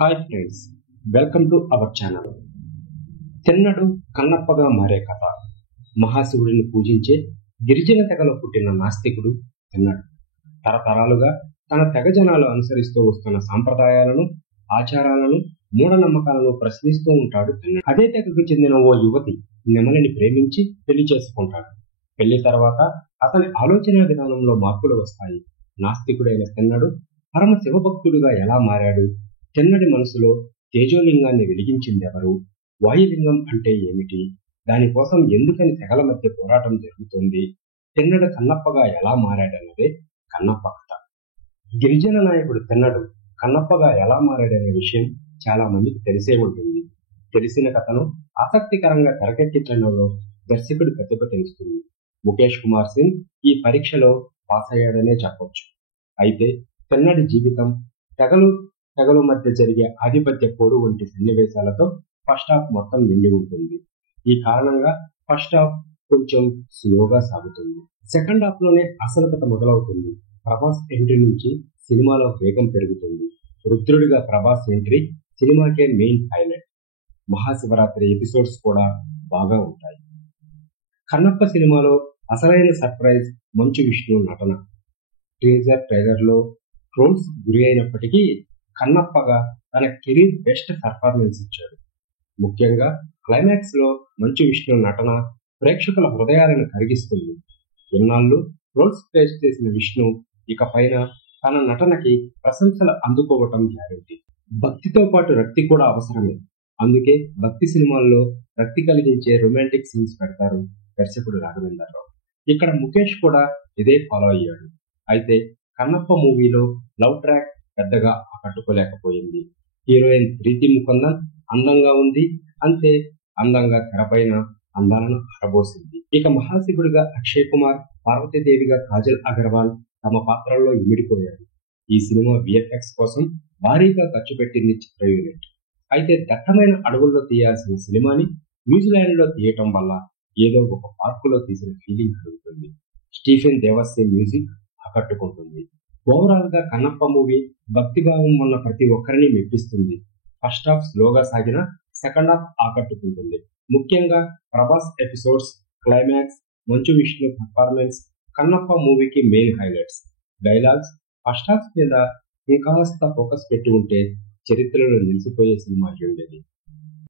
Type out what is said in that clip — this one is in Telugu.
Hi friends, welcome to our channel. Thinnadu కన్నప్పగా మారే కథ. మహాశివుడిని పూజించే గిరిజన తెగలో పుట్టిన నాస్తికుడు తిన్నడు. తరతరాలుగా తన తెగ జనాలు అనుసరిస్తూ వస్తున్న సాంప్రదాయాలను, ఆచారాలను, మూఢనమ్మకాలను ప్రశ్నిస్తూ ఉంటాడు తిన్నడు. అదే తెగకు చెందిన ఓ యువతి నెమలిని ప్రేమించి పెళ్లి చేసుకుంటాడు. పెళ్లి తర్వాత అతని ఆలోచన విధానంలో మార్పులు వస్తాయి. నాస్తికుడైన తిన్నడు పరమ శివభక్తుడుగా ఎలా మారాడు? తిన్నడి మనసులో తేజోలింగాన్ని వెలిగించిందెవరు? వాయులింగం అంటే ఏమిటి? దానికోసం ఎందుకని తెగల మధ్య పోరాటం జరుగుతుంది? తిన్నడు కన్నప్పగా ఎలా మారాడన్నదే కన్నప్ప కథ. గిరిజన నాయకుడు తిన్నడు కన్నప్పగా ఎలా మారాడనే విషయం చాలా మందికి తెలిసే ఉంటుంది. తెలిసిన కథను ఆసక్తికరంగా తెరకెక్కించడంలో దర్శకుడి ప్రతిభ తెలుస్తుంది. ముఖేష్ కుమార్ సింగ్ ఈ పరీక్షలో పాస్ అయ్యాడనే చెప్పొచ్చు. అయితే తిన్నడి జీవితం తెగలు మధ్య జరిగే ఆధిపత్య పోరు వంటి సన్నివేశాలతో ఫస్ట్ హాఫ్ మొత్తం నిండి ఉంటుంది. ఈ కారణంగా ఫస్ట్ హాఫ్ కొంచెం స్లోగా సాగుతుంది. సెకండ్ హాఫ్ లోనే అసలు కథ మొదలవుతుంది. ప్రభాస్ ఎంట్రీ నుంచి సినిమాలో వేగం పెరుగుతుంది. రుద్రుడిగా ప్రభాస్ ఎంట్రీ సినిమాకే మెయిన్ హైలైట్. మహాశివరాత్రి ఎపిసోడ్స్ కూడా బాగా ఉంటాయి. కన్నప్ప సినిమాలో అసలైన సర్ప్రైజ్ మంచు విష్ణు నటన. టీజర్ ట్రైలర్ లో ట్రోల్స్ గురి అయినప్పటికీ కన్నప్పగా తన కెరీర్ బెస్ట్ పర్ఫార్మెన్స్ ఇచ్చాడు. ముఖ్యంగా క్లైమాక్స్ లో మంచు విష్ణు నటన ప్రేక్షకుల హృదయాలను కరిగిస్తుంది. ఎన్నాళ్ళు ట్రోల్స్ ఫేస్ చేసిన విష్ణు ఇక పైన తన నటనకి ప్రశంసలు అందుకోవటం గ్యారెంటీ. భక్తితో పాటు రక్తి కూడా అవసరమే. అందుకే భక్తి సినిమాల్లో రక్తి కలిగించే రొమాంటిక్ సీన్స్ పెడతారు దర్శకుడు రాఘవేంద్రరావు. ఇక్కడ ముఖేష్ కూడా ఇదే ఫాలో అయ్యాడు. అయితే కన్నప్ప మూవీలో లవ్ ట్రాక్ పెద్దగా ఆకట్టుకోలేకపోయింది. హీరోయిన్ ప్రీతి ముకుందన్ అందంగా ఉంది, అంతే అందంగా తెరపైన అందాలను ఆరబోసింది. ఇక మహాశివుడిగా అక్షయ్ కుమార్, పార్వతీదేవిగా కాజల్ అగర్వాల్ తమ పాత్రల్లో ఇమిడిపోయారు. ఈ సినిమా విఎఫ్ఎక్స్ కోసం భారీగా ఖర్చు పెట్టింది చిత్ర యూనిట్. అయితే దట్టమైన అడవుల్లో తీయాల్సిన సినిమాని న్యూజిలాండ్ లో తీయటం వల్ల ఏదో ఒక పార్కులో తీసిన ఫీలింగ్ కలుగుతుంది. స్టీఫెన్ దేవస్సే మ్యూజిక్ ఆకట్టుకుంటుంది. ఓవరాల్ గా కన్నప్ప మూవీ భక్తిభావం ఉన్న ప్రతి ఒక్కరిని మెప్పిస్తుంది. ఫస్ట్ హాఫ్ స్లోగా సాగిన సెకండ్ హాఫ్ ఆకట్టుకుంటుంది. ముఖ్యంగా Prabhas episodes, climax, Manchu Vishnu performance Kannappa మూవీకి main highlights. Dialogues first half మీద ఇంకాస్త ఫోకస్ పెట్టి ఉంటే చరిత్రలో నిలిచిపోయే సినిమా ఉండేది.